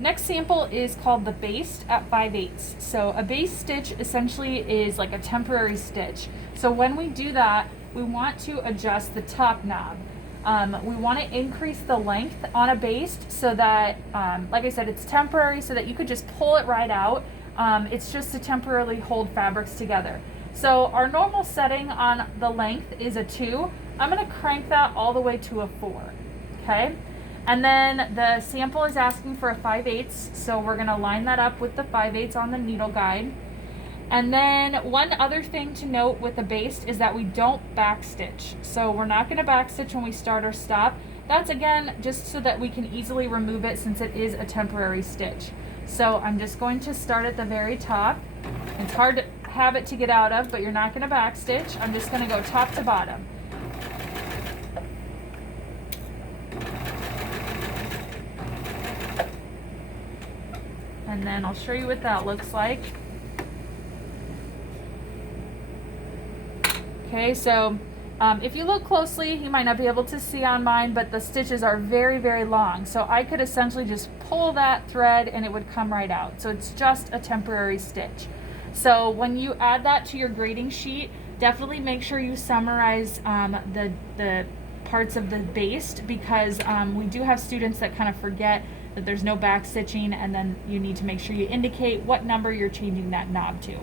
Next sample is called the Baste at 5/8. So a baste stitch essentially is like a temporary stitch. So when we do that, we want to adjust the top knob. We want to increase the length on a baste so that, like I said, it's temporary so that you could just pull it right out. It's just to temporarily hold fabrics together. So our normal setting on the length is a 2. I'm going to crank that all the way to a 4. Okay? And then the sample is asking for a 5/8, so we're going to line that up with the 5/8 on the needle guide. And then one other thing to note with the baste is that we don't backstitch. So we're not going to backstitch when we start or stop. That's again just so that we can easily remove it since it is a temporary stitch. So I'm just going to start at the very top. It's hard to have it to get out of, but you're not going to backstitch. I'm just going to go top to bottom. And then I'll show you what that looks like. Okay, so if you look closely, you might not be able to see on mine, but the stitches are very, very long. So I could essentially just pull that thread and it would come right out. So it's just a temporary stitch. So when you add that to your grading sheet, definitely make sure you summarize the parts of the baste, because we do have students that kind of forget that there's no back stitching, and then you need to make sure you indicate what number you're changing that knob to.